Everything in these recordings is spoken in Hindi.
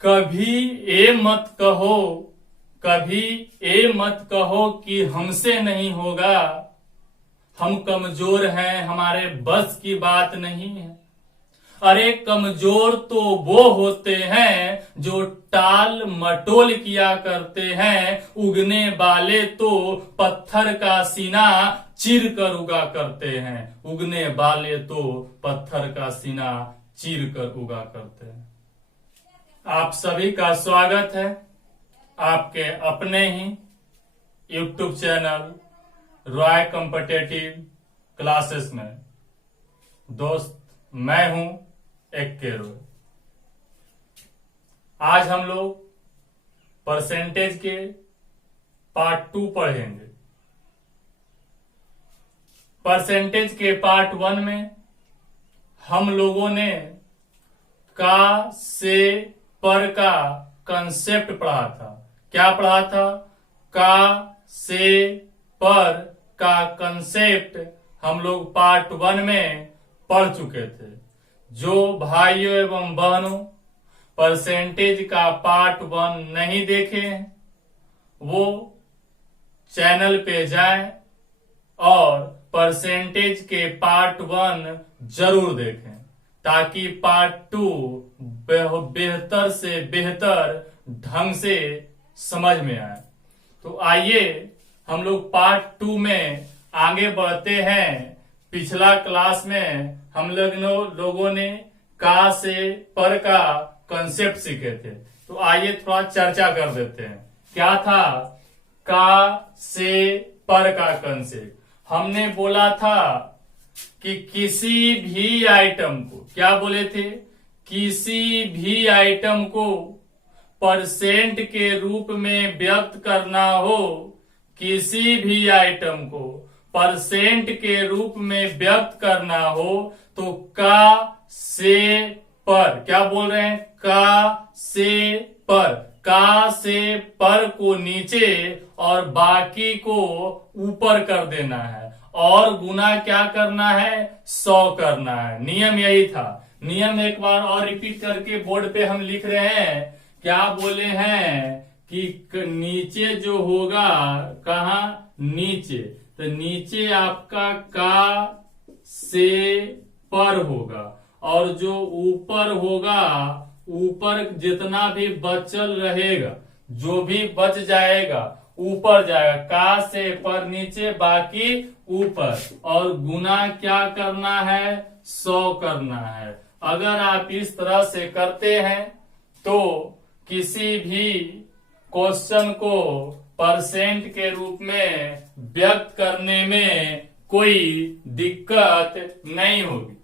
कभी ये मत कहो, कभी ये मत कहो कि हमसे नहीं होगा। हम कमजोर हैं, हमारे बस की बात नहीं है। अरे कमजोर तो वो होते हैं जो टाल मटोल किया करते हैं, उगने वाले तो पत्थर का सीना चीर कर उगा करते हैं। उगने वाले तो पत्थर का सीना चीर कर उगा करते हैं। आप सभी का स्वागत है आपके अपने ही YouTube channel Roy competitive classes में। दोस्त मैं हूं AK रॉय। आज हम लोग परसेंटेज के पार्ट 2 पढ़ेंगे। परसेंटेज के पार्ट 1 में हम लोगों ने का से पर का कंसेप्ट पढ़ा था। क्या पढ़ा था? का से पर का कंसेप्ट हम लोग पार्ट 1 में पढ़ चुके थे। जो भाइयों एवं बहनों परसेंटेज का पार्ट 1 नहीं देखे वो चैनल पे जाएं और परसेंटेज के पार्ट 1 जरूर देखें, ताकि पार्ट 2 बेहतर से बेहतर ढंग से समझ में आए। तो आइए हम लोग पार्ट 2 में आगे बढ़ते हैं। पिछला क्लास में हम लोगों ने का से पर का कंसेप्ट सीखे थे। तो आइए थोड़ा चर्चा कर देते हैं। क्या था का से पर का कंसेप्ट? हमने बोला था कि किसी भी आइटम को, क्या बोले थे? किसी भी आइटम को परसेंट के रूप में व्यक्त करना हो, किसी भी आइटम को परसेंट के रूप में व्यक्त करना हो तो का से पर, क्या बोल रहे हैं? का से पर। का से पर को नीचे और बाकी को ऊपर कर देना है और गुना क्या करना है? 100 करना है। नियम यही था। नियम एक बार और रिपीट करके बोर्ड पे हम लिख रहे हैं। क्या बोले हैं कि नीचे जो होगा, कहा? नीचे। तो नीचे आपका का से पर होगा और जो ऊपर होगा, ऊपर जितना भी बचल रहेगा, जो भी बच जाएगा ऊपर जाएगा। का से पर नीचे, बाकी ऊपर, और गुना क्या करना है? 100 करना है। अगर आप इस तरह से करते हैं तो किसी भी क्वेश्चन को परसेंट के रूप में व्यक्त करने में कोई दिक्कत नहीं होगी।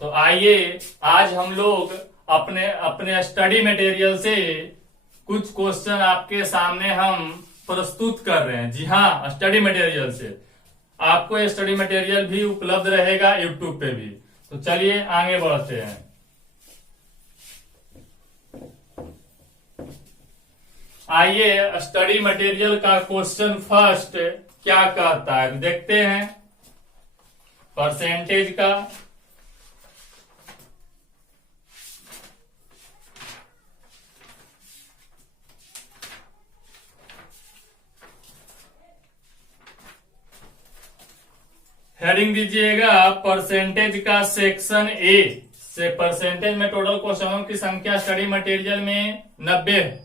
तो आइए आज हम लोग अपने स्टडी मटेरियल से कुछ क्वेश्चन आपके सामने हम प्रस्तुत कर रहे हैं। जी हाँ, स्टडी मटेरियल से। आपको ये स्टडी मटेरियल भी उपलब्ध रहेगा YouTube पे भी। तो चलिए आगे बढ़ते हैं। आइए स्टडी मटेरियल का क्वेश्चन फर्स्ट क्या कहता है देखते हैं। परसेंटेज का हेडिंग दीजिएगा परसेंटेज का सेक्शन ए से। परसेंटेज में टोटल क्वेश्चनों की संख्या स्टडी मटेरियल में 95।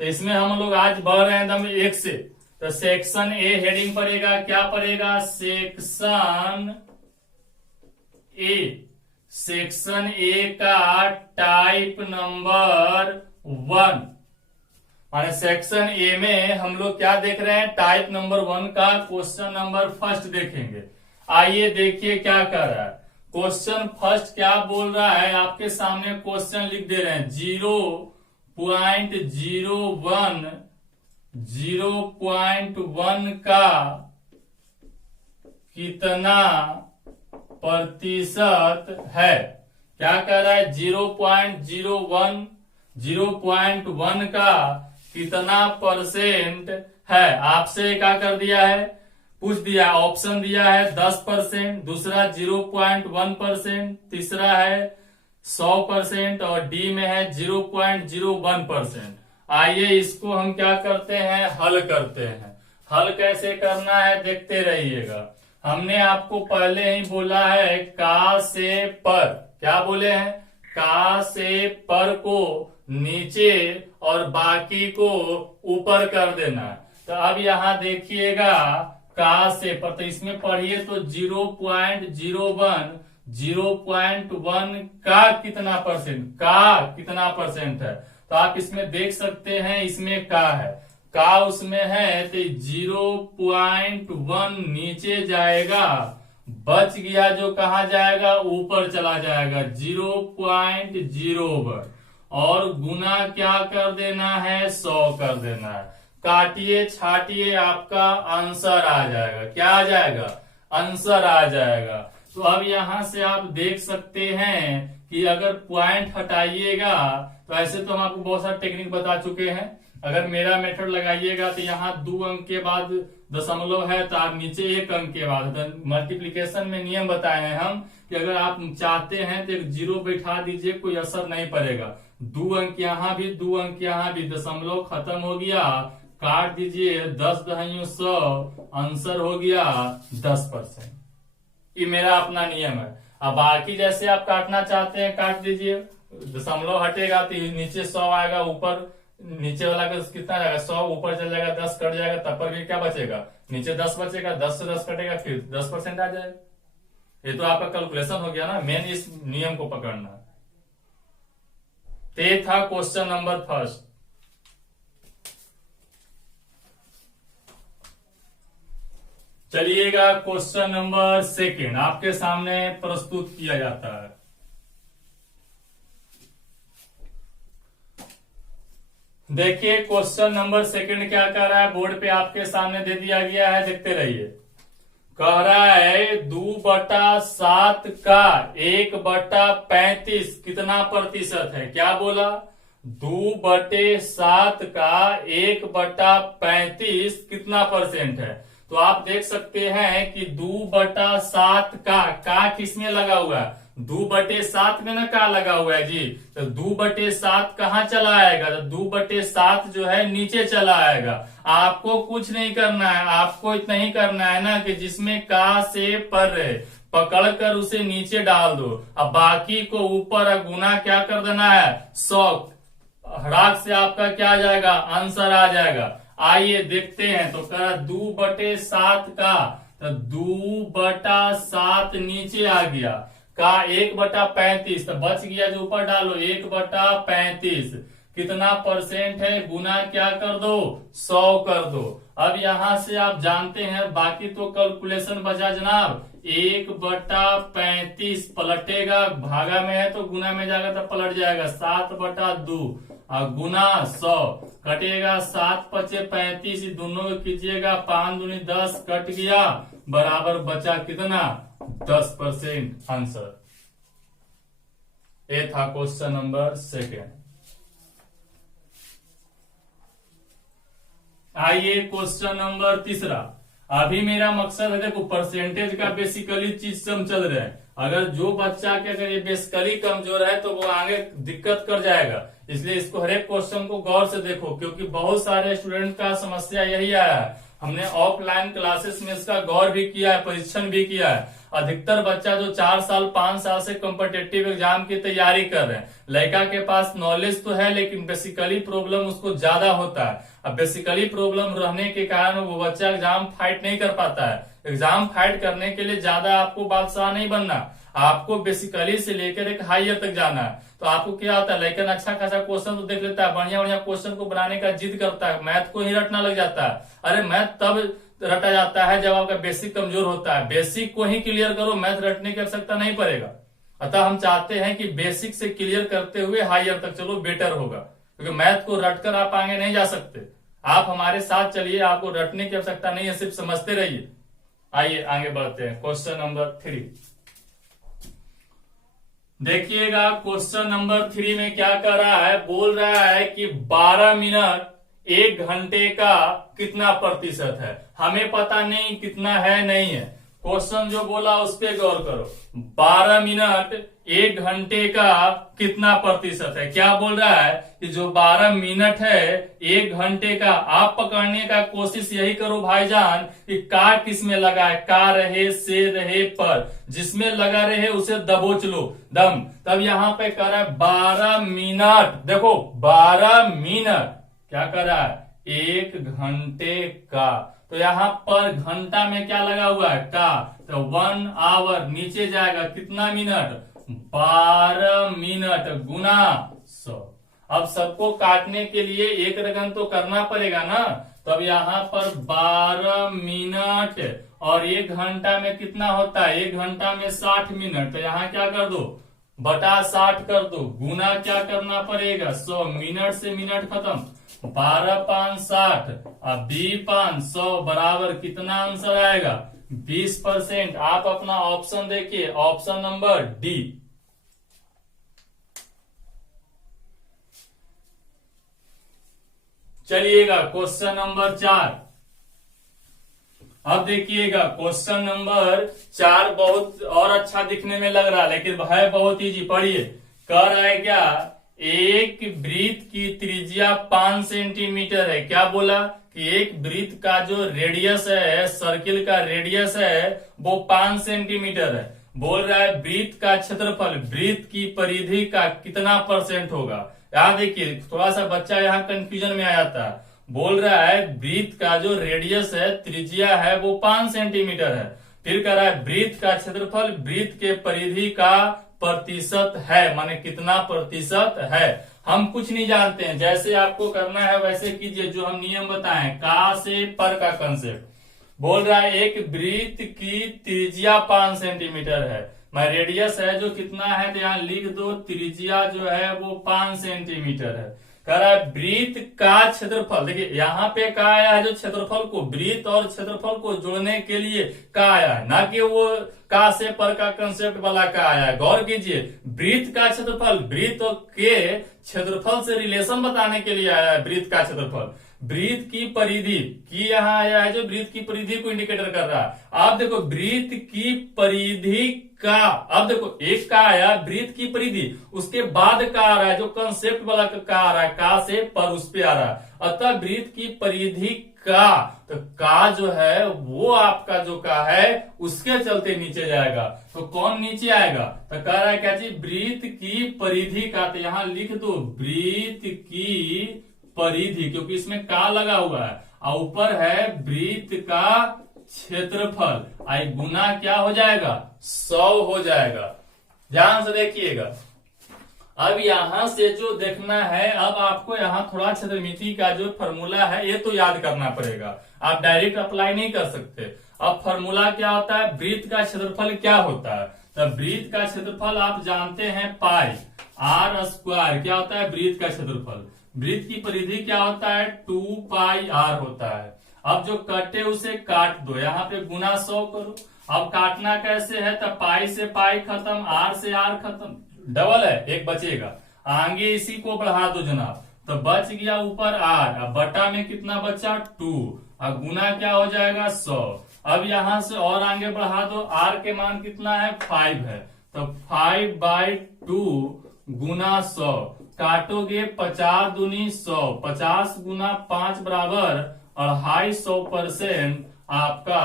तो इसमें हम लोग आज बढ़ रहे हैं एकदम 1 से। तो सेक्शन ए हेडिंग पड़ेगा, क्या पड़ेगा? Section A. सेक्शन ए का टाइप नंबर 1, माने सेक्शन ए में हम लोग क्या देख रहे हैं? टाइप नंबर 1 का क्वेश्चन नंबर फर्स्ट देखेंगे। आइए देखिए क्या कर रहा है क्वेश्चन फर्स्ट। क्या बोल रहा है? आपके सामने क्वेश्चन लिख दे रहे हैं। 0.1 का कितना प्रतिशत है? क्या कह रहा है? 0.1 का कितना परसेंट है? आपसे क्या कर दिया है? पूछ दिया, ऑप्शन दिया है 10%, दूसरा 0.1%, तीसरा है 100% और डी में है 0.01%। आइए इसको हम क्या करते हैं, हल करते हैं। हल कैसे करना है देखते रहिएगा। हमने आपको पहले ही बोला है का से पर, क्या बोले हैं, का से पर को नीचे और बाकी को ऊपर कर देना। तो अब यहां देखिएगा का से पर, तो इसमें पढ़िए तो 0.01, 0.1 का कितना परसेंट, का कितना परसेंट है, तो आप इसमें देख सकते हैं इसमें का है, का उसमें है तो 0.1 नीचे जाएगा, बच गया जो कहा जाएगा ऊपर चला जाएगा 0.01 और गुना क्या कर देना है 100 कर देना है। काटिए छाटिए आपका आंसर आ जाएगा, क्या आ जाएगा, आंसर आ जाएगा। तो अब यहां से आप देख सकते हैं कि अगर पॉइंट हटाइएगा तो ऐसे तो हम आपको बहुत सारे टेक्निक बता चुके हैं। अगर मेरा मेथड लगाइएगा तो यहाँ 2 अंक के बाद दशमलव है तो आप नीचे 1 अंक के बाद, मल्टीप्लीकेशन में नियम बताए हैं हम कि अगर आप चाहते हैं तो एक 0 बैठा दीजिए, कोई असर नहीं पड़ेगा। 2 अंक यहाँ भी, 2 अंक यहाँ भी, दशमलव खत्म हो गया, काट दीजिए 10 दहाइयों 100, आंसर हो गया 10%। ये मेरा अपना नियम है। अब बाकी जैसे आप काटना चाहते हैं काट दीजिए, दशमलव हटेगा तो नीचे 100 आएगा, ऊपर नीचे वाला का कितना जाएगा 100, ऊपर चल जाएगा 10 कट जाएगा, तब पर भी क्या बचेगा, नीचे 10 बचेगा, 10 से 10 कटेगा फिर 10% आ जाएगा। ये तो आपका कैलकुलेशन हो गया ना, मेन इस नियम को पकड़ना। ये था क्वेश्चन नंबर फर्स्ट। चलिएगा क्वेश्चन नंबर सेकेंड आपके सामने प्रस्तुत किया जाता है। देखिए क्वेश्चन नंबर सेकंड क्या कह रहा है, बोर्ड पे आपके सामने दे दिया गया है, देखते रहिए। कह रहा है 2/7 का 1/35 कितना प्रतिशत है, क्या बोला, 2/7 का 1/35 कितना परसेंट है। तो आप देख सकते हैं कि 2/7 का किसमें लगा हुआ है, 2/7 में ना का लगा हुआ है जी, तो 2/7 कहाँ चला आएगा, तो 2/7 जो है नीचे चला आएगा। आपको कुछ नहीं करना है, आपको इतना ही करना है ना कि जिसमें का से पर रहे पकड़ कर उसे नीचे डाल दो, अब बाकी को ऊपर गुना क्या कर देना है 100, हराक से आपका क्या आ जाएगा, आंसर आ जाएगा। आइए देखते हैं। तो कह 2/7 का, तो 2/7 नीचे आ गया, का 1/35 तो बच गया जो ऊपर डालो 1/35 कितना परसेंट है, गुना क्या कर दो 100 कर दो। अब यहां से आप जानते हैं बाकी तो कैलकुलेशन बचा जनाब, 1/35 पलटेगा, भागा में है तो गुना में जाएगा तो पलट जाएगा 7/2 और गुना 100 कटेगा 7×5 = 35, दोनों को कीजिएगा 5×2 = 10 कट गया, बराबर बचा कितना 10% आंसर। ये था क्वेश्चन नंबर सेकेंड। आइए क्वेश्चन नंबर तीसरा। अभी मेरा मकसद है, देखो परसेंटेज का बेसिकली चीज सब चल रहा है। अगर जो बच्चा के अगर ये बेसिकली कमजोर है तो वो आगे दिक्कत कर जाएगा, इसलिए इसको हर एक क्वेश्चन को गौर से देखो, क्योंकि बहुत सारे स्टूडेंट का समस्या यही आया है। हमने ऑफलाइन क्लासेस में इसका गौर भी किया है, परीक्षण भी किया है। अधिकतर बच्चा जो 4 साल 5 साल से कॉम्पिटिटिव एग्जाम की तैयारी कर रहे हैं, लड़का के पास नॉलेज तो है लेकिन बेसिकली प्रॉब्लम उसको ज्यादा होता है। अब बेसिकली प्रॉब्लम रहने के कारण वो बच्चा एग्जाम फाइट नहीं कर पाता है। एग्जाम फाइट करने के लिए ज्यादा आपको बादशाह नहीं बनना, आपको बेसिकली से लेकर एक हायर तक जाना है। तो आपको क्या होता है, लेकिन अच्छा खासा क्वेश्चन तो देख लेता है, बढ़िया बढ़िया क्वेश्चन को बनाने का जिद करता है, मैथ को ही रटना लग जाता है। अरे मैथ तब रटा जाता है जब आपका बेसिक कमजोर होता है, बेसिक को ही क्लियर करो, मैथ रटने की आवश्यकता नहीं पड़ेगा। अतः हम चाहते हैं कि बेसिक से क्लियर करते हुए हायर तक चलो, बेटर होगा, क्योंकि मैथ को रटकर आप आगे नहीं जा सकते। आप हमारे साथ चलिए, आपको रटने की आवश्यकता नहीं है, सिर्फ समझते रहिए। आइए आगे बढ़ते हैं। क्वेश्चन नंबर 3 देखिएगा। क्वेश्चन नंबर 3 में क्या कर रहा है, बोल रहा है कि 12 मिनट 1 घंटे का कितना प्रतिशत है। हमें पता नहीं कितना है नहीं है, क्वेश्चन जो बोला उस पे गौर करो। 12 मिनट 1 घंटे का कितना प्रतिशत है? क्या बोल रहा है कि जो 12 मिनट है 1 घंटे का, आप पकड़ने का कोशिश यही करो भाईजान कि का किस में लगा है, का रहे, से रहे, पर जिसमें लगा रहे उसे दबोच लो दम। तब यहां पे कर रहा है 12 मिनट, देखो 12 मिनट क्या कर रहा है, 1 घंटे का। तो यहाँ पर घंटा में क्या लगा हुआ है, का, तो 1 आवर नीचे जाएगा कितना मिनट, 12 मिनट गुना 100। अब सबको काटने के लिए एक रकम तो करना पड़ेगा ना, तब यहाँ पर 12 मिनट और 1 घंटा में कितना होता है, 1 घंटा में 60 मिनट, तो यहाँ क्या कर दो, बटा 60 कर दो, गुना क्या करना पड़ेगा 100, मिनट से मिनट खत्म, 12 5 60 और 20 5 100 बराबर कितना आंसर आएगा, 20%। आप अपना ऑप्शन देखिए, ऑप्शन नंबर डी। चलिएगा क्वेश्चन नंबर 4। अब देखिएगा क्वेश्चन नंबर 4 बहुत और अच्छा दिखने में लग रहा है, लेकिन है बहुत इजी। पढ़िए, कह रहा है क्या, एक वृत्त की त्रिज्या 5 सेंटीमीटर है। क्या बोला कि एक वृत्त का जो रेडियस है, सर्किल का रेडियस है वो 5 सेंटीमीटर है। बोल रहा है वृत्त का क्षेत्रफल वृत्त की परिधि का कितना % होगा। यहाँ देखिए थोड़ा सा बच्चा यहाँ कंफ्यूजन में आ जाता है। बोल रहा है वृत्त का जो रेडियस है, त्रिज्या है वो 5 सेंटीमीटर है। फिर कह रहा है वृत्त का क्षेत्रफल वृत्त के परिधि का प्रतिशत है, माने कितना प्रतिशत है। हम कुछ नहीं जानते हैं, जैसे आपको करना है वैसे कीजिए, जो हम नियम बताएं, का से पर का कंसेप्ट। बोल रहा है एक वृत्त की त्रिज्या 5 सेंटीमीटर है, मैं रेडियस है जो कितना है तो यहाँ लिख दो, त्रिज्या जो है वो 5 सेंटीमीटर है। कह रहा है वृत्त का क्षेत्रफल, देखिए यहाँ पे का आया है जो क्षेत्रफल को, वृत्त और क्षेत्रफल को जोड़ने के लिए का आया है, ना कि वो का से पर का कंसेप्ट वाला का आया है। गौर कीजिए, वृत्त का क्षेत्रफल वृत्त के क्षेत्रफल से रिलेशन बताने के लिए आया है। वृत्त का क्षेत्रफल वृत्त की परिधि की यहाँ आया है जो वृत्त की परिधि को इंडिकेटर कर रहा है। आप देखो वृत्त की परिधि का, अब देखो एक का आया वृत्त की परिधि, उसके बाद का आ रहा है जो कंसेप्ट वाला का आ रहा है, का से पर उस पे आ रहा है। अतः वृत्त की परिधि का, तो का जो है वो आपका जो का है उसके चलते नीचे जाएगा। तो कौन नीचे आएगा, तो कह रहा है क्या चीज, वृत्त की परिधि का, तो यहां लिख दो वृत्त की परिधि, क्योंकि इसमें का लगा हुआ है, और ऊपर है वृत्त का क्षेत्रफल, आई गुना क्या हो जाएगा 100 हो जाएगा। ध्यान से देखिएगा, अब यहां से जो देखना है, अब आपको यहाँ थोड़ा क्षेत्रमिति का जो फॉर्मूला है ये तो याद करना पड़ेगा, आप डायरेक्ट अप्लाई नहीं कर सकते। अब फॉर्मूला क्या होता है, वृत्त का क्षेत्रफल क्या होता है, तो वृत्त का क्षेत्रफल आप जानते हैं पाई आर स्क्वायर, क्या होता है वृत्त का क्षेत्रफल। वृत्त की परिधि क्या होता है 2 पाई आर होता है। अब जो कटे उसे काट दो, यहाँ पे गुना 100 करो। अब काटना कैसे है, तो पाई से पाई खत्म, आर से आर खत्म, डबल है एक बचेगा, आगे इसी को बढ़ा दो जनाब, तो बच गया ऊपर आर, अब बटा में कितना बचा 2, अब गुना क्या हो जाएगा 100। अब यहां से और आगे बढ़ा दो, आर के मान कितना है 5 है, तो 5/2 गुना 100, काटोगे 50 दूनी 100, 50 गुना 5 बराबर 250% आपका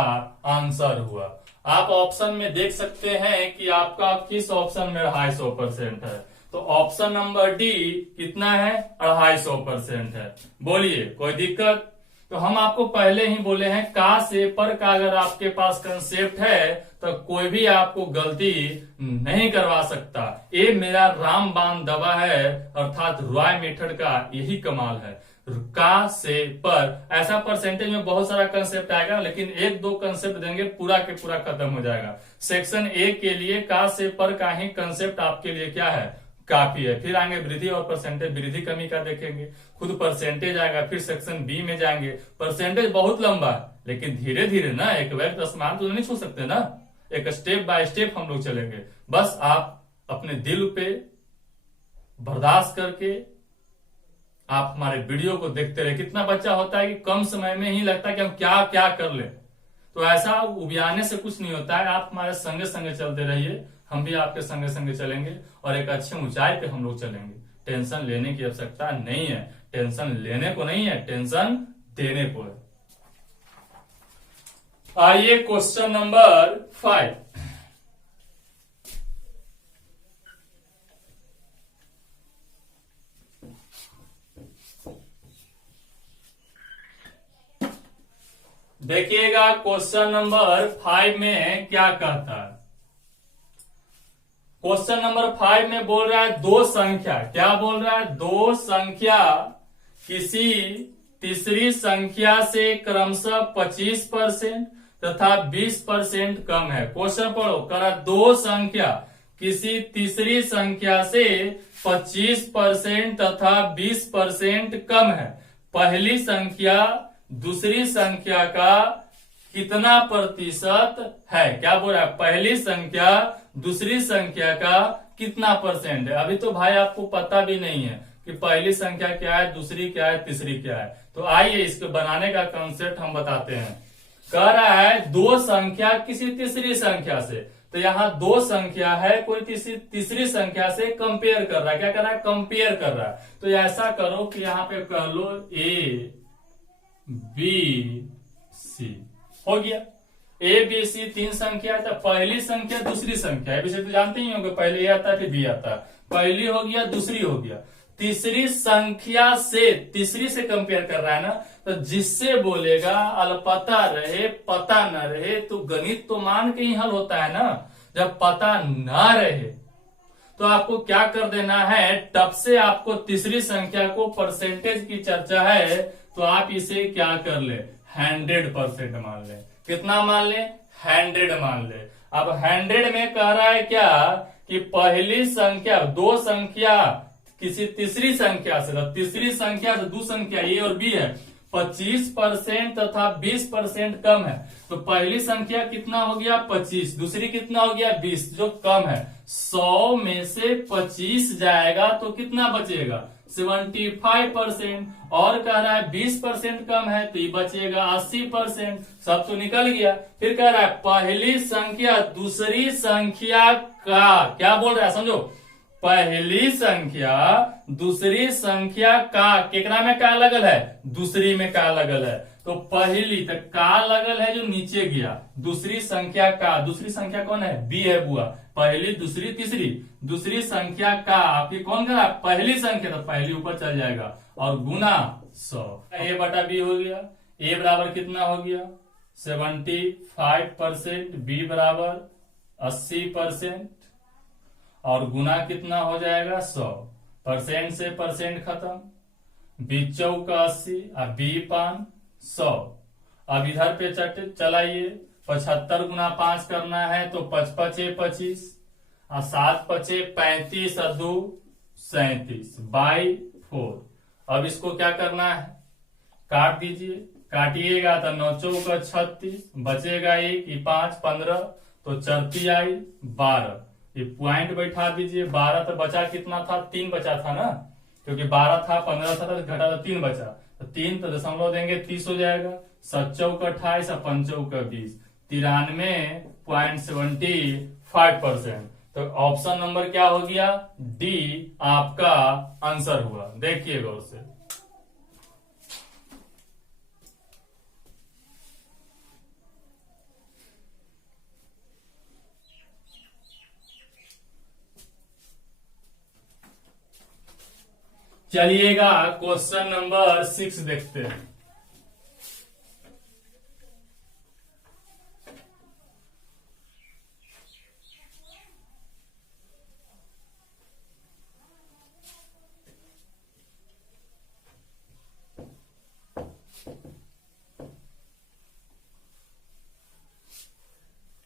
आंसर हुआ। आप ऑप्शन में देख सकते हैं कि आपका किस ऑप्शन में 250% है, तो ऑप्शन नंबर डी कितना है 250% है। बोलिए कोई दिक्कत, तो हम आपको पहले ही बोले हैं का से पर का अगर आपके पास कंसेप्ट है तो कोई भी आपको गलती नहीं करवा सकता। ये मेरा रामबाण दवा है, अर्थात रॉय मेथड का यही कमाल है। का से पर, ऐसा परसेंटेज में बहुत सारा कंसेप्ट आएगा, लेकिन 1-2 कंसेप्ट देंगे पूरा के पूरा खत्म हो जाएगा। सेक्शन ए के लिए का से पर का ही कंसेप्ट आपके लिए क्या है काफी है। फिर आगे वृद्धि और परसेंटेज, वृद्धि कमी का देखेंगे, खुद परसेंटेज आएगा, फिर सेक्शन बी में जाएंगे। परसेंटेज बहुत लंबा है, लेकिन धीरे धीरे ना, एक वक्त आसमान तो नहीं छू सकते ना, एक स्टेप बाय स्टेप हम लोग चलेंगे। बस आप अपने दिल पे बर्दाश्त करके आप हमारे वीडियो को देखते रहे। कितना बच्चा होता है कि कम समय में ही लगता है कि हम क्या क्या कर ले, तो ऐसा उबियाने से कुछ नहीं होता है। आप हमारे संगे संगे चलते रहिए, हम भी आपके संगे संगे चलेंगे और एक अच्छी ऊंचाई पे हम लोग चलेंगे। टेंशन लेने की आवश्यकता नहीं है, टेंशन लेने को नहीं है, टेंशन देने को है। आइए क्वेश्चन नंबर 5। देखिएगा क्वेश्चन नंबर 5 में क्या कहता है। क्वेश्चन नंबर 5 में बोल रहा है दो संख्या, क्या बोल रहा है, दो संख्या किसी तीसरी संख्या से क्रमशः 25% तथा 20% कम है। क्वेश्चन पढ़ो, करा दो संख्या किसी तीसरी संख्या से 25% तथा 20% कम है। पहली संख्या दूसरी संख्या का कितना प्रतिशत है। क्या बोल रहा है, पहली संख्या दूसरी संख्या का कितना परसेंट है। अभी तो भाई आपको पता भी नहीं है कि पहली संख्या क्या है, दूसरी क्या है, तीसरी क्या है। तो आइए इसको बनाने का कंसेप्ट हम बताते हैं। कह रहा है दो संख्या किसी तीसरी संख्या से, तो यहाँ दो संख्या है, कोई तीसरी संख्या से कंपेयर कर रहा है। क्या कर रहा है, कंपेयर कर रहा है। तो ऐसा करो कि यहाँ पे कर लो A B C, हो गया। A B C तीन संख्या है, तो पहली संख्या दूसरी संख्या है, विषय तो जानते ही होंगे, पहले A आता है फिर B आता है। पहली हो गया, दूसरी हो गया, तीसरी संख्या से, तीसरी से कंपेयर कर रहा है ना, तो जिससे बोलेगा अलपता रहे पता न रहे, तो गणित तो मान के ही हल होता है ना। जब पता ना रहे तो आपको क्या कर देना है, तब से आपको तीसरी संख्या को परसेंटेज की चर्चा है, तो आप इसे क्या कर ले, 100% मान ले। कितना मान ले, 100 मान ले। अब 100 में कह रहा है क्या कि पहली संख्या, दो संख्या किसी तीसरी संख्या से, तो तीसरी संख्या से दो संख्या A और B है, 25% तथा 20% कम है। तो पहली संख्या कितना हो गया, 25, दूसरी कितना हो गया, 20, जो कम है। 100 में से 25 जाएगा तो कितना बचेगा, 75%। और कह रहा है 20% कम है, तो ये बचेगा 80%। सब तो निकल गया। फिर कह रहा है पहली संख्या दूसरी संख्या का, क्या बोल रहा है समझो, पहली संख्या दूसरी संख्या का, केकरा में का लगल है, दूसरी में का लगल है। तो पहली तक का लगल है जो नीचे गया, दूसरी संख्या का, दूसरी संख्या कौन है, B है बुआ। पहली दूसरी तीसरी, दूसरी संख्या का आपकी कौन करा, पहली संख्या, तो पहली ऊपर चल जाएगा और गुना 100। A बटा B हो गया। A बराबर कितना हो गया, 75%, B बराबर 80% और गुना कितना हो जाएगा, 100। परसेंट से परसेंट खत्म, B चौका 80 और B पान 100। अब इधर पे चलाइए, 75 गुना 5 करना है, तो 5 पचे 25 और 7 पचे 35 और 2 37 बाई 4। अब इसको क्या करना है, काट दीजिए, काटिएगा तो 9 चौका 36, बचेगा 1, 5 15, तो चरती आई 12। ये पॉइंट बैठा दीजिए, 12 तो बचा कितना था, 3 बचा था ना, क्योंकि 12 था 15 था तो घटा तो 3 बचा, तो 3 तो दशमलव देंगे 30 हो जाएगा। 7 चौका 28 और 5 चौका 20, 93.75%। तो ऑप्शन नंबर क्या हो गया, डी आपका आंसर हुआ। देखिए गौर से, चलिएगा क्वेश्चन नंबर 6 देखते हैं।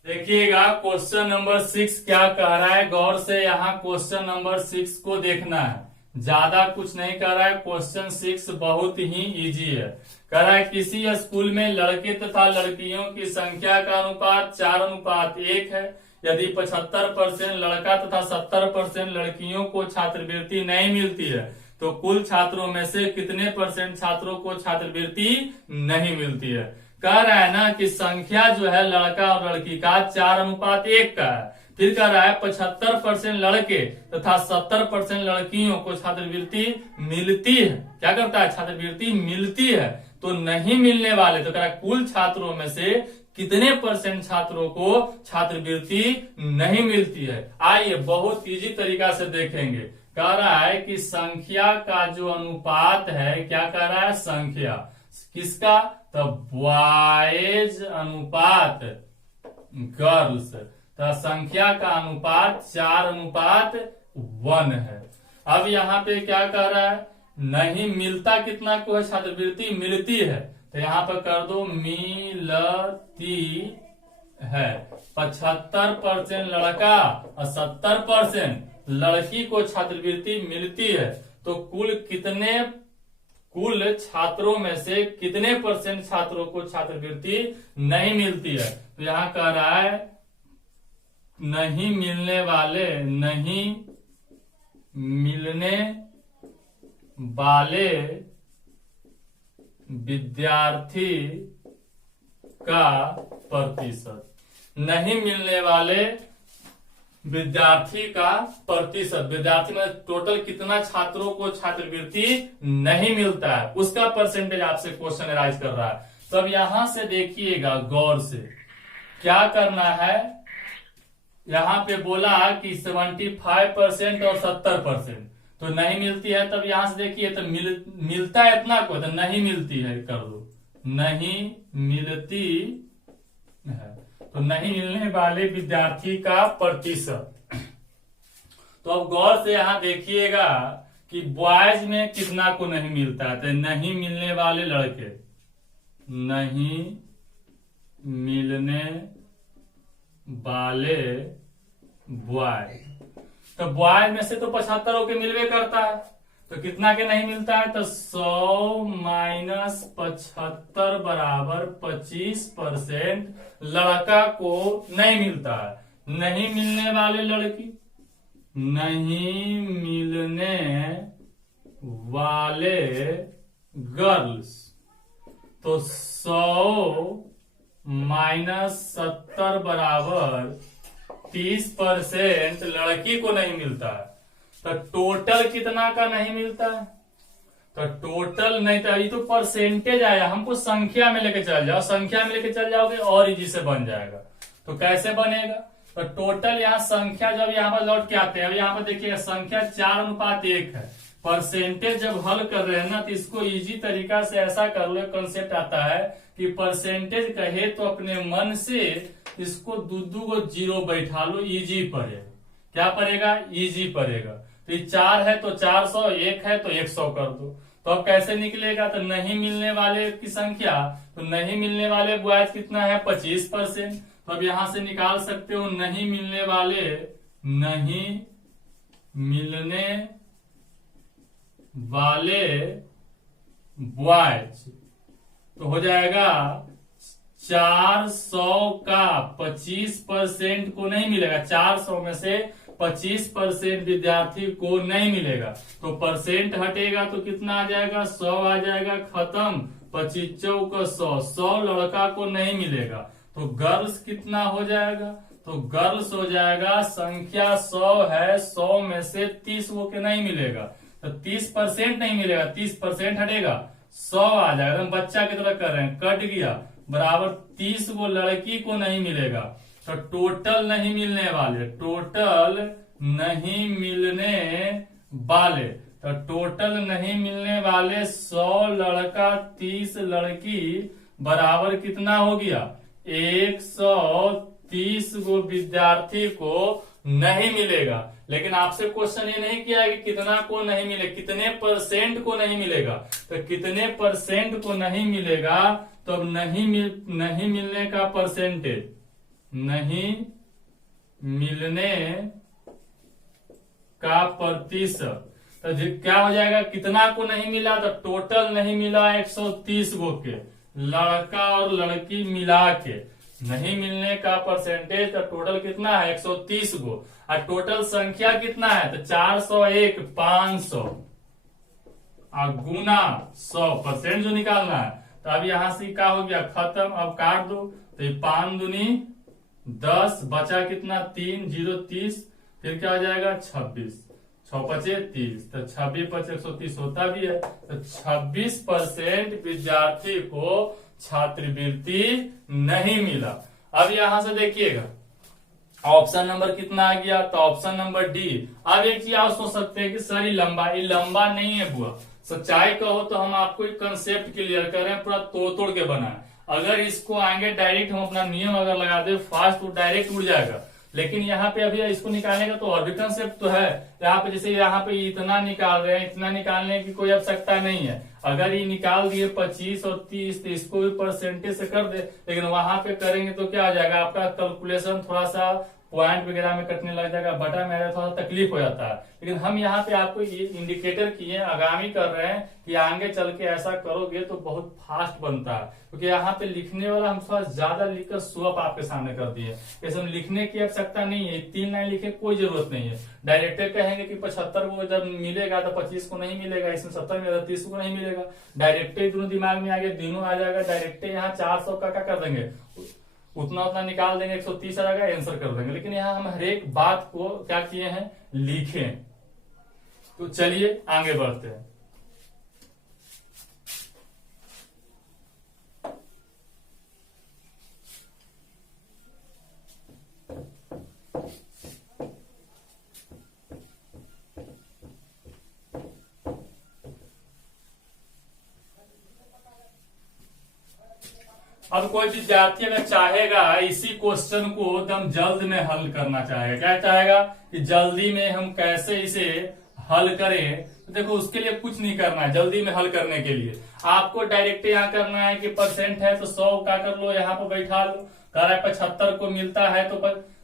देखिएगा क्वेश्चन नंबर 6 क्या कह रहा है, गौर से यहाँ क्वेश्चन नंबर 6 को देखना है, ज्यादा कुछ नहीं कर रहा है। क्वेश्चन 6 बहुत ही इजी है। कह रहा है किसी स्कूल में लड़के तथा लड़कियों की संख्या का अनुपात 4:1 है। यदि 75% लड़का तथा 70% लड़कियों को छात्रवृत्ति नहीं मिलती है, तो कुल छात्रों में से कितने % छात्रों को छात्रवृत्ति नहीं मिलती है। कह रहा है ना कि संख्या जो है लड़का और लड़की का 4:1 का है। फिर कह रहा है 75% लड़के तथा 70% लड़कियों को छात्रवृत्ति मिलती है। क्या करता है? छात्रवृत्ति मिलती है। तो नहीं मिलने वाले, तो कह रहा है कुल छात्रों में से कितने % छात्रों को छात्रवृत्ति नहीं मिलती है। आइए बहुत इजी तरीका से देखेंगे। कह रहा है कि संख्या का जो अनुपात है, क्या कह रहा है? संख्या किसका? तो बॉयज अनुपात गर्ल्स। तो संख्या का अनुपात 4:1 है। अब यहाँ पे क्या कह रहा है? नहीं मिलता कितना को है? छात्रवृत्ति मिलती है। तो यहाँ पर कर दो मिलती है। 75% लड़का और 70% लड़की को छात्रवृत्ति मिलती है। तो कुल छात्रों में से कितने % छात्रों को छात्रवृत्ति नहीं मिलती है? तो यहाँ कह रहा है नहीं मिलने वाले विद्यार्थी का प्रतिशत। नहीं मिलने वाले विद्यार्थी का प्रतिशत, विद्यार्थी में टोटल कितना छात्रों को छात्रवृत्ति नहीं मिलता है, उसका परसेंटेज आपसे क्वेश्चन राइज कर रहा है। तो अब यहां से देखिएगा गौर से, क्या करना है। यहां पे बोला कि 75% और 70% तो नहीं मिलती है। तब यहां से देखिए तो मिलता है इतना को, तो नहीं मिलती है कर दो, नहीं मिलती है। तो नहीं मिलने वाले विद्यार्थी का प्रतिशत। तो अब गौर से यहां देखिएगा कि बॉयज में कितना को नहीं मिलता है। तो नहीं मिलने वाले लड़के, नहीं मिलने वाले बॉय, तो बॉय में से तो 75 के मिलवे करता है। तो कितना के नहीं मिलता है? तो 100 - 75 बराबर 25% लड़का को नहीं मिलता है। नहीं मिलने वाले लड़की, नहीं मिलने वाले गर्ल्स, तो 100 - 70 बराबर 30% लड़की को नहीं मिलता है। तो टोटल कितना का नहीं मिलता है? तो टोटल नहीं, तो ये तो परसेंटेज आया, हमको संख्या में लेके चल जाओ। संख्या में लेके चल जाओगे और इजी से बन जाएगा। तो कैसे बनेगा? तो टोटल यहाँ संख्या जब यहाँ पर लौट के आते हैं, अब यहाँ पर देखिए संख्या 4:1 है। परसेंटेज जब हल कर रहे हैं ना, तो इसको इजी तरीका से ऐसा कर लो, कंसेप्ट आता है कि परसेंटेज कहे तो अपने मन से इसको दू को जीरो बैठा लो, इजी पड़ेगा। क्या पड़ेगा? इजी पड़ेगा। तो 4 है तो 400, 1 है तो 100 कर दो। तो अब कैसे निकलेगा? तो नहीं मिलने वाले की संख्या, तो नहीं मिलने वाले बॉयज कितना है? 25%। तो अब यहां से निकाल सकते हो नहीं मिलने वाले बॉयज, तो हो जाएगा 400 का 25% को नहीं मिलेगा। 400 में से 25% विद्यार्थी को नहीं मिलेगा। तो परसेंट हटेगा तो कितना आ जाएगा? 100 आ जाएगा। खत्म। 25 का 100 लड़का को नहीं मिलेगा। तो गर्ल्स कितना हो जाएगा? तो गर्ल्स हो जाएगा, संख्या 100 है, 100 में से 30 को के नहीं मिलेगा। तो 30% नहीं मिलेगा, 30% हटेगा, 100 आ जाएगा। हम बच्चा की तरह कर रहे हैं, कट गया, बराबर 30 को लड़की को नहीं मिलेगा। तो टोटल नहीं मिलने वाले, टोटल नहीं मिलने वाले, तो टोटल नहीं मिलने वाले 100 लड़का 30 लड़की बराबर कितना हो गया? 130 गो विद्यार्थी को नहीं मिलेगा। लेकिन आपसे क्वेश्चन ये नहीं किया है कि कितना को नहीं मिले, कितने परसेंट को नहीं मिलेगा। तो कितने परसेंट को नहीं मिलेगा, तो अब नहीं मिलने का परसेंटेज, नहीं मिलने का प्रतिशत, तो क्या हो जाएगा? कितना को नहीं मिला? तो टोटल नहीं मिला 130 गो के, लड़का और लड़की मिला के नहीं मिलने का परसेंटेज, तो टोटल कितना है? 130 गो। और टोटल संख्या कितना है? तो 401 500 गुना 100% जो निकालना है, तो अब यहां से क्या हो गया खत्म, अब काट दो। तो ये 5 दूनी 10, बचा कितना 3, 0 30, फिर क्या हो जाएगा 26, 6 पचे 30, तो 26 पचे 130 होता भी है। तो 26% विद्यार्थी को छात्रवृत्ति नहीं मिला। अब यहां से देखिएगा ऑप्शन नंबर कितना आ गया, तो ऑप्शन नंबर डी। अब एक चीज आप सोच सकते हैं कि सर ये लंबा नहीं है बुआ, सच्चाई कहो तो हम आपको एक कंसेप्ट क्लियर कर रहे हैं, पूरा तोड़ के बना है। अगर इसको आएंगे डायरेक्ट हम अपना नियम अगर लगा दे फास्ट तो डायरेक्ट उड़ जाएगा, लेकिन यहाँ पे अभी इसको निकालने का तो और भी कंसेप्ट तो है। यहाँ पे जैसे यहाँ पे इतना निकाल रहे हैं, इतना निकालने की कोई आवश्यकता नहीं है। अगर ये निकाल दिए 25 और 30 तो इसको भी परसेंटेज से कर दे, लेकिन वहां पे करेंगे तो क्या आ जाएगा आपका कैलकुलेशन थोड़ा सा पॉइंट वगैरह में कटने लग जाएगा, बटा में थोड़ा तकलीफ हो जाता है। लेकिन हम यहाँ पे आपको ये इंडिकेटर किए आगामी कर रहे हैं कि आगे चल के ऐसा करोगे तो बहुत फास्ट बनता है, क्योंकि यहाँ पे लिखने वाला हम थोड़ा ज्यादा लिखकर स्वप आपके सामने कर दिए। इसमें लिखने की आवश्यकता नहीं है, 3 लाइन लिखे कोई जरूरत नहीं है। डायरेक्टर कहेंगे कि 75 को जब मिलेगा तो 25 को नहीं मिलेगा, इसमें 70 मिलेगा 30 को नहीं मिलेगा। डायरेक्टर दोनों दिमाग में आ गया, तीनों आ जाएगा। डायरेक्टर यहाँ 400 का क्या कर देंगे, उतना निकाल देंगे, 130 आ जाएगा, आंसर कर देंगे। लेकिन यहाँ हम हर एक बात को क्या किए हैं, लिखे। तो चलिए आगे बढ़ते हैं। अब कोई विद्यार्थी अगर चाहेगा इसी क्वेश्चन को एकदम जल्द में हल करना चाहेगा, क्या चाहेगा कि जल्दी में हम कैसे इसे हल करें, तो देखो उसके लिए कुछ नहीं करना है। जल्दी में हल करने के लिए आपको डायरेक्ट यहाँ करना है कि परसेंट है तो 100 का कर लो, यहाँ पर बैठा लो। कह रहा है 75 को मिलता है तो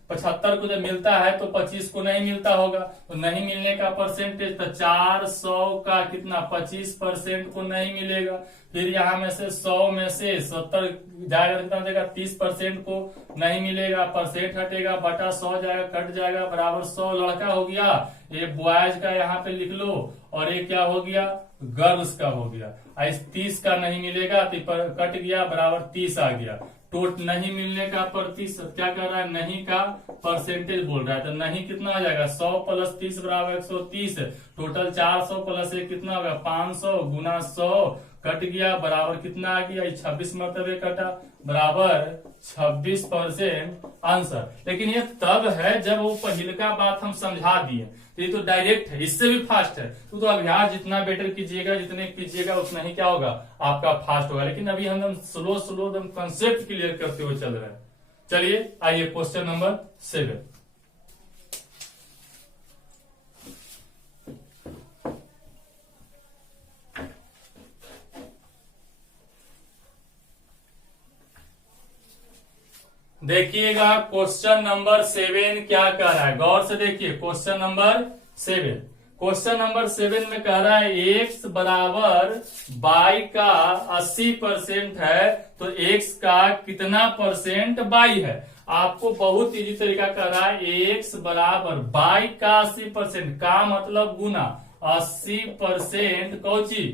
75 को जब मिलता है तो 25 को नहीं मिलता होगा, तो नहीं मिलने का परसेंटेज, तो 400 का कितना 25% को नहीं मिलेगा। फिर यहाँ में से 100 में से 70 जाएगा, कितना देगा 30% को नहीं मिलेगा, परसेंट हटेगा, बटा 100 जाएगा, कट जाएगा, बराबर 100 लड़का हो गया। ये बॉयज का यहाँ पे लिख लो, और ये क्या हो गया गर्ल्स का हो गया। इस 30 का नहीं मिलेगा तो कट गया, बराबर 30 आ गया। टोट नहीं मिलने का प्रतिशत क्या कर रहा है, नहीं का परसेंटेज बोल रहा है, तो नहीं कितना आ जाएगा 100 प्लस 30 बराबर 130। टोटल 400 प्लस 1 कितना होगा 500 गुना 100 कट गया, बराबर कितना आ गया 26 मरतबे कटा, बराबर 26% आंसर। लेकिन ये तब है जब वो पहले का बात हम समझा दिए, तो ये तो डायरेक्ट है, इससे भी फास्ट है। तो अभ्यास जितना बेटर कीजिएगा, जितने कीजिएगा उतना ही क्या होगा आपका फास्ट होगा। लेकिन अभी हम स्लो एकदम कंसेप्ट क्लियर करते हुए चल रहे हैं। चलिए आइए क्वेश्चन नंबर 7। देखिएगा क्वेश्चन नंबर 7 क्या कह रहा है, गौर से देखिए। क्वेश्चन नंबर 7 में कह रहा है x बराबर y का 80% है, तो x का कितना परसेंट y है। आपको बहुत इजी तरीका कह रहा है, x बराबर y का 80%, का मतलब गुना 80% कौची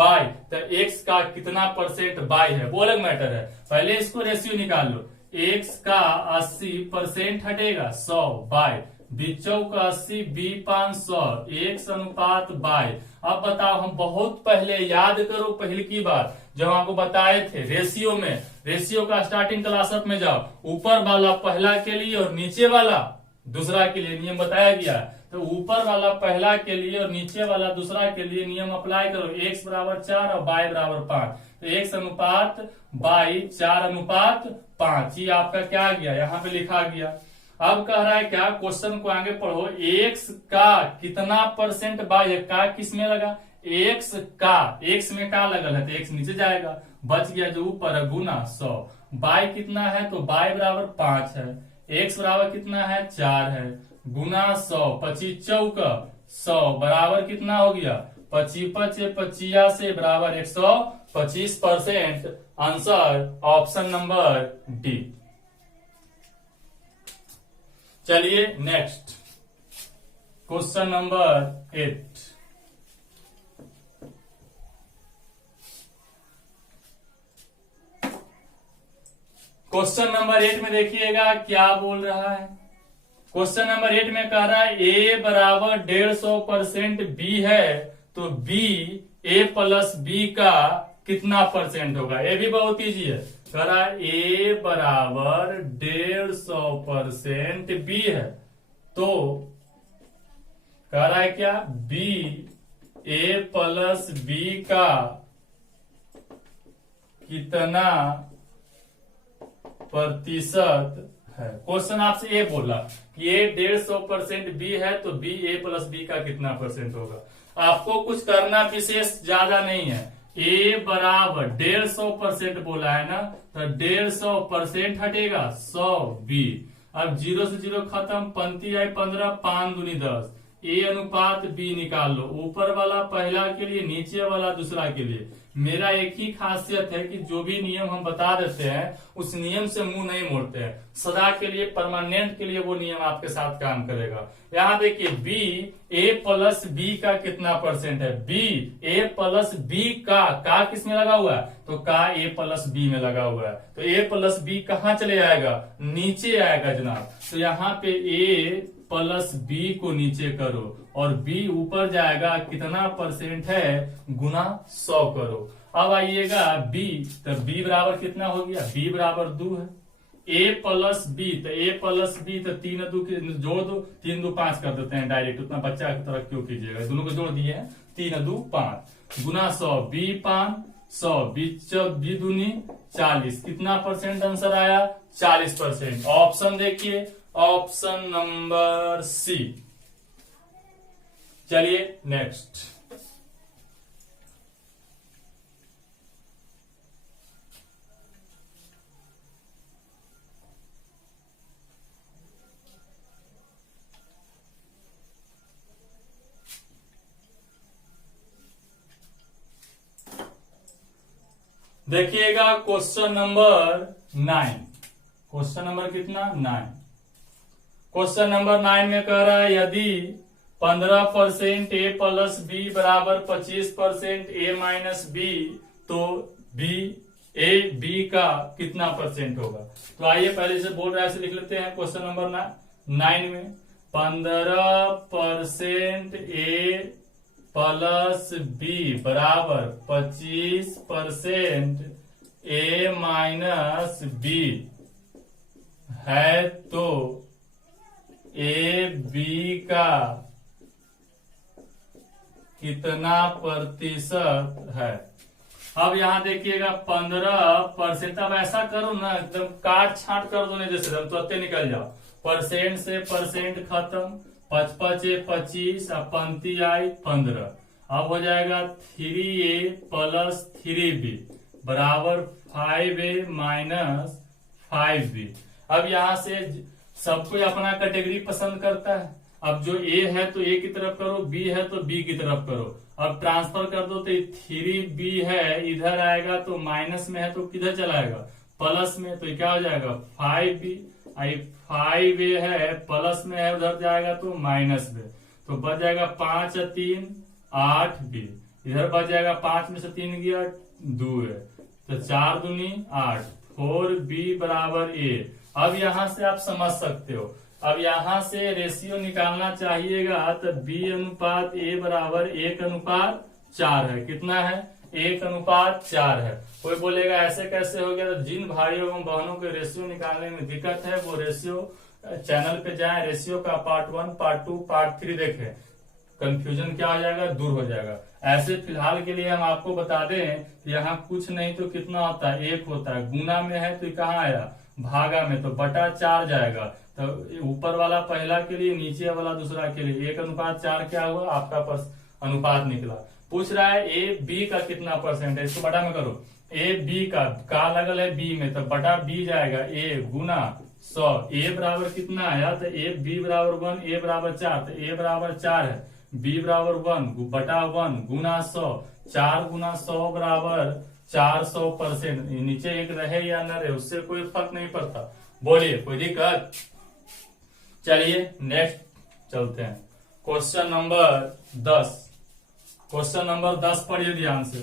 y, तो x का कितना परसेंट y है वो अलग मैटर है। पहले इसको रेशियो निकाल लो, x का 80% हटेगा 100 बाय बीचों का 80 बी 500 x अनुपात बाय। अब बताओ, हम बहुत पहले याद करो पहले की बात जब आपको बताए थे रेशियो में, रेशियो का स्टार्टिंग क्लास में जाओ, ऊपर वाला पहला के लिए और नीचे वाला दूसरा के लिए नियम बताया गया। तो ऊपर वाला पहला के लिए और नीचे वाला दूसरा के लिए नियम अप्लाई करो, x बराबर 4 और y बराबर 5, तो x अनुपात y 4 अनुपात 5, ये आपका क्या आ गया यहाँ पे लिखा गया। अब कह रहा है क्या, क्वेश्चन को आगे पढ़ो, x का कितना परसेंट y है, का किस में लगा x का, x में का लगल है तो x नीचे जाएगा, बच गया जो ऊपर है गुना 100, y कितना है तो y बराबर 5 है, x बराबर कितना है 4 है, गुना 100 25 चौका 100 बराबर कितना हो गया 25 85 बराबर 125%। Answer option number D. चलिए next question number 8। Question number 8 में देखिएगा क्या बोल रहा है। क्वेश्चन नंबर 8 में कह रहा है ए बराबर 150% बी है तो बी ए प्लस बी का कितना परसेंट होगा। ये भी बहुत ईजी है। कह रहा है ए बराबर 150% बी है तो कह रहा है क्या बी ए प्लस बी का कितना प्रतिशत है। क्वेश्चन आपसे ये बोला कि ये 150% बी है तो बी ए प्लस बी का कितना परसेंट होगा। आपको कुछ करना विशेष ज्यादा नहीं है। ए बराबर 150% बोला है ना तो 150% हटेगा 100 बी। अब 0 से 0 खत्म, पंक्ति आई 15, 5 दूनी 10, ए अनुपात बी निकाल लो। ऊपर वाला पहला के लिए, नीचे वाला दूसरा के लिए। मेरा एक ही खासियत है कि जो भी नियम हम बता देते हैं उस नियम से मुंह नहीं मोड़ते हैं। सदा के लिए, परमानेंट के लिए वो नियम आपके साथ काम करेगा। यहाँ देखिए बी ए प्लस बी का कितना परसेंट है। बी ए प्लस बी का किस में लगा हुआ है तो का ए प्लस बी में लगा हुआ है। तो ए प्लस बी कहाँ चले जाएगा, नीचे आएगा जनाब। तो यहाँ पे ए प्लस बी को नीचे करो और बी ऊपर जाएगा। कितना परसेंट है गुना 100 करो। अब आइएगा बी, तो बी बराबर कितना हो गया, बी बराबर 2 है। ए प्लस बी, तो ए प्लस बी तो 3 2 जोड़ दो, 3 2 5 कर देते हैं डायरेक्ट। उतना बच्चा की तरह क्यों कीजिएगा, दोनों को जोड़ दिए हैं, 3 2 5 गुना 100, बी 5 100 बी दूनी 40। कितना परसेंट आंसर आया 40%। ऑप्शन देखिए, ऑप्शन नंबर सी। चलिए नेक्स्ट। देखिएगा क्वेश्चन नंबर 9। क्वेश्चन नंबर कितना 9। क्वेश्चन नंबर 9 में कह रहा है यदि 15% ए प्लस बी बराबर 25% ए माइनस बी तो बी ए बी का कितना परसेंट होगा। तो आइए पहले से बोल रहा है, ऐसे लिख लेते हैं। क्वेश्चन नंबर 9 में 15% ए प्लस बी बराबर 25% ए माइनस बी है तो ए बी का कितना प्रतिशत है। अब यहां देखिएगा 15%। अब ऐसा करो ना, एकदम काट छांट कर दो, नहीं जैसे हम तो निकल जाओ। परसेंट से परसेंट खत्म, 55 25 और पंक्ति आई 15। अब हो जाएगा 3a प्लस 3b बराबर 5a माइनस 5b। अब यहां से सब कोई अपना कैटेगरी पसंद करता है। अब जो ए है तो ए की तरफ करो, बी है तो बी की तरफ करो। अब ट्रांसफर कर दो तो 3b है, इधर आएगा तो माइनस में है तो किधर चलाएगा प्लस में, तो क्या हो जाएगा 5b। 5a है प्लस में है, उधर जाएगा तो माइनस में, तो बच जाएगा 5 और 3 8b। इधर बच जाएगा 5 में से 3 गया 2 है, तो 4 दूनी 8, 4b बराबर a। अब यहां से आप समझ सकते हो। अब यहां से रेशियो निकालना चाहिएगा तो b अनुपात a बराबर 1 अनुपात 4 है। कितना है 1 अनुपात 4 है। कोई बोलेगा ऐसे कैसे हो गया, तो जिन भाइयों एवं बहनों के रेशियो निकालने में दिक्कत है वो रेशियो चैनल पे जाएं, रेशियो का पार्ट 1 पार्ट 2 पार्ट 3 देखें, कंफ्यूजन क्या हो जाएगा, दूर हो जाएगा। ऐसे फिलहाल के लिए हम आपको बता दें यहाँ कुछ नहीं तो कितना होता है 1 होता है। गुना में है तो कहाँ आया भागा में, तो बटा 4 जाएगा। तो ऊपर वाला पहला के लिए, नीचे वाला दूसरा के लिए 1 अनुपात 4 क्या हुआ आपका अनुपात निकला। पूछ रहा है ए बी का कितना परसेंट है, इसको बटा में करो। ए बी का लगल है बी में, तो बटा बी जाएगा ए गुना 100। ए बराबर कितना आया, तो ए बी बराबर 1, ए बराबर 4, तो ए बराबर 4 है, बी बराबर 1 बटा 1 गुना 100, 4 गुना 100 बराबर 400%। नीचे एक रहे या न रहे उससे कोई फर्क नहीं पड़ता। बोलिए कोई दिक्कत। चलिए नेक्स्ट चलते हैं। Question number 10। क्वेश्चन नंबर 10 पढ़िए ध्यान से।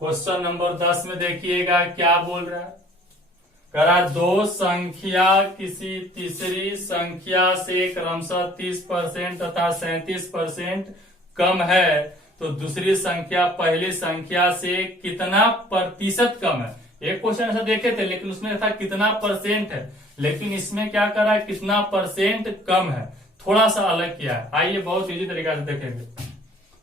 क्वेश्चन नंबर 10 में देखिएगा क्या बोल रहा है। कह रहा है दो संख्या किसी तीसरी संख्या से क्रमशः 30% तथा 37% कम है तो दूसरी संख्या पहली संख्या से कितना प्रतिशत कम है। एक क्वेश्चन ऐसा देखे थे लेकिन उसमें था कितना परसेंट है, लेकिन इसमें क्या कर रहा है कितना परसेंट कम है, थोड़ा सा अलग किया है। आइए बहुत इजी तरीका से देखेंगे।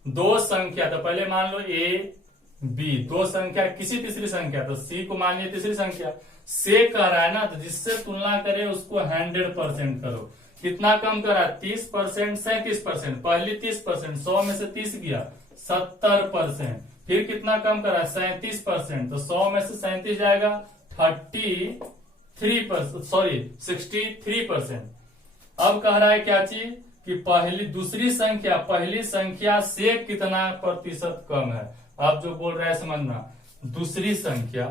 दो संख्या, तो पहले मान लो ए बी, दो संख्या किसी तीसरी संख्या, तो सी को मान लिया तीसरी संख्या से कह रहा है ना, तो जिससे तुलना करे उसको 100% करो। कितना कम कर रहा है 30%, 37%, पहली 30%, 100 में से 30 गया 70%, फिर कितना कम कर रहा है 37%, तो 100 में से 37 जाएगा 33%, सॉरी 63%। अब कह रहा है क्या चीज कि दूसरी संख्या पहली संख्या से कितना प्रतिशत कम है। अब जो बोल रहा है समझना, दूसरी संख्या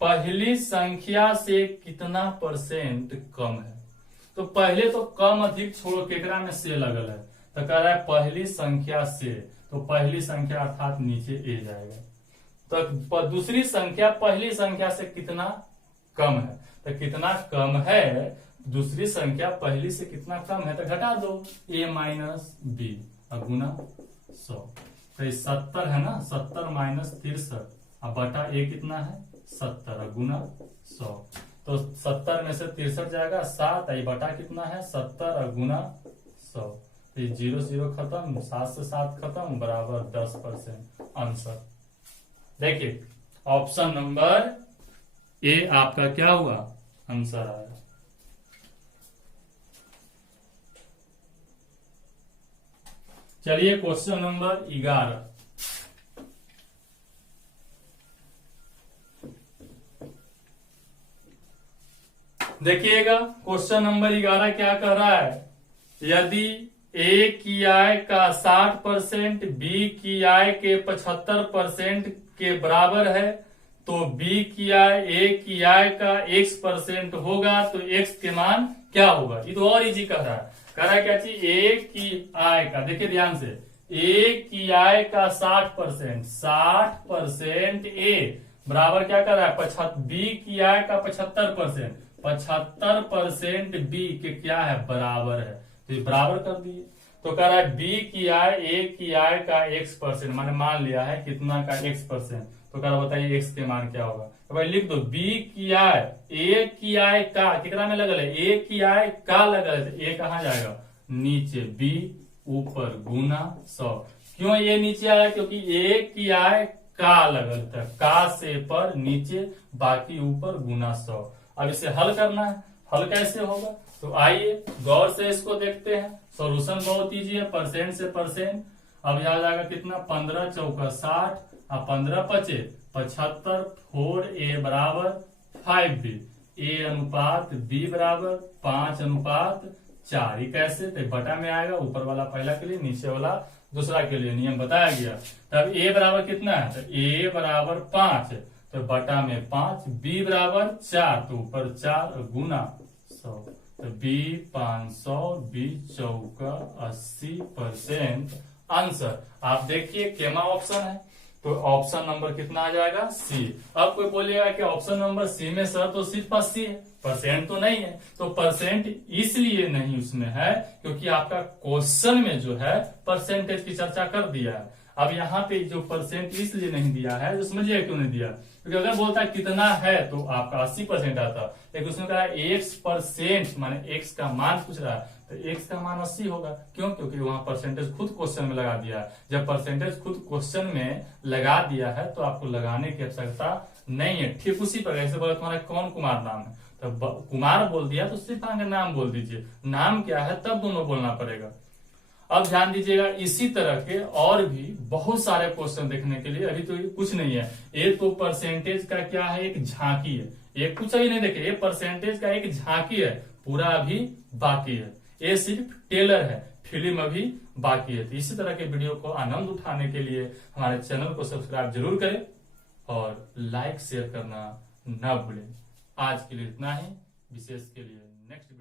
पहली संख्या से कितना परसेंट कम है। तो पहले तो कम अधिक छोड़ो, केकरा में से लगल है, तो कह रहा है पहली संख्या से, तो पहली संख्या अर्थात नीचे ए जाएगा। तो दूसरी संख्या पहली संख्या से कितना कम है, तो कितना कम है दूसरी संख्या पहली से कितना कम है, तो घटा दो a माइनस बी गुना 100, तो ये 70 है ना, 70 माइनस 63, अब बटा a कितना है 70 गुना 100, तो 70 में से 63 जाएगा 7, ये बटा कितना है 70 गुना 100, तो ये 0 0 खत्म, 7 से 7 खत्म, बराबर 10% आंसर। देखिए ऑप्शन नंबर ए आपका क्या हुआ आंसर आया। चलिए क्वेश्चन नंबर 11, देखिएगा क्वेश्चन नंबर 11 क्या कह रहा है। यदि ए की आय का 60% बी की आय के 75% के बराबर है तो बी की आय ए की आय का x% होगा, तो x के मान क्या होगा। ये तो और इजी कह रहा है। कह रहा है क्या चीज ए की आय का, देखिए ध्यान से, ए की आय का 60% ए बराबर क्या कर रहा है बी की आय का 75% बी के क्या है बराबर है, तो ये बराबर कर दिए। तो कह रहा है बी की आय ए की आय का x%, मैंने मान लिया है कितना का x%, तो कह रहा बताइए x के मान क्या होगा। तो भाई लिख दो बी की आय ए की आय का कितना में लगल है, ए की आय का लगल है, ए कहाँ जाएगा नीचे, बी ऊपर गुना 100। क्यों ये नीचे आया, क्योंकि ए की आय का लगल था, का से पर नीचे बाकी ऊपर गुना 100। अब इसे हल करना है, हल कैसे होगा, तो आइए गौर से इसको देखते हैं। सॉल्यूशन बहुत इजी है, परसेंट से परसेंट। अब यहाँ जाएगा कितना 15 चौका 60 और 15 पचे 75, 4a बराबर 5b, a अनुपात b बराबर 5:4। ये कैसे, तो बटा में आएगा, ऊपर वाला पहला के लिए नीचे वाला दूसरा के लिए, नियम बताया गया। तब a बराबर कितना है, तो a बराबर 5, तो बटा में 5, b बराबर 4, तो ऊपर 4 गुना 100, तो b 500, b चौका 80% आंसर। आप देखिए केमा ऑप्शन है, तो ऑप्शन नंबर कितना आ जाएगा सी। अब कोई बोलेगा कि ऑप्शन नंबर सी में सर तो सिर्फ 80 है, परसेंट तो नहीं है। तो परसेंट इसलिए नहीं उसमें है क्योंकि आपका क्वेश्चन में जो है परसेंटेज की चर्चा कर दिया है। अब यहाँ पे जो परसेंट इसलिए नहीं दिया है, तो समझिए क्यों नहीं दिया, क्योंकि अगर बोलता है कितना है तो आपका 80% आता, लेकिन उसने कहा x%, माने x का मान पूछ रहा है, तो x का मान 80 होगा। क्यों, क्योंकि वहां परसेंटेज खुद क्वेश्चन में लगा दिया है। जब परसेंटेज खुद क्वेश्चन में लगा दिया है तो आपको लगाने की आवश्यकता नहीं है। ठीक उसी पर, ऐसे बोला तुम्हारा कौन कुमार नाम है, तो कुमार बोल दिया तो सिर्फ आगे नाम बोल दीजिए, नाम क्या है तब दोनों बोलना पड़ेगा। अब ध्यान दीजिएगा, इसी तरह के और भी बहुत सारे क्वेश्चन देखने के लिए, अभी तो कुछ नहीं है। ये तो परसेंटेज का क्या है, एक झांकी है, ये कुछ ही नहीं देखे, ये परसेंटेज का एक झांकी है, पूरा अभी बाकी है। ये सिर्फ टेलर है, फिल्म अभी बाकी है। तो इसी तरह के वीडियो को आनंद उठाने के लिए हमारे चैनल को सब्सक्राइब जरूर करें और लाइक शेयर करना न भूलें। आज के लिए इतना ही, विशेष के लिए नेक्स्ट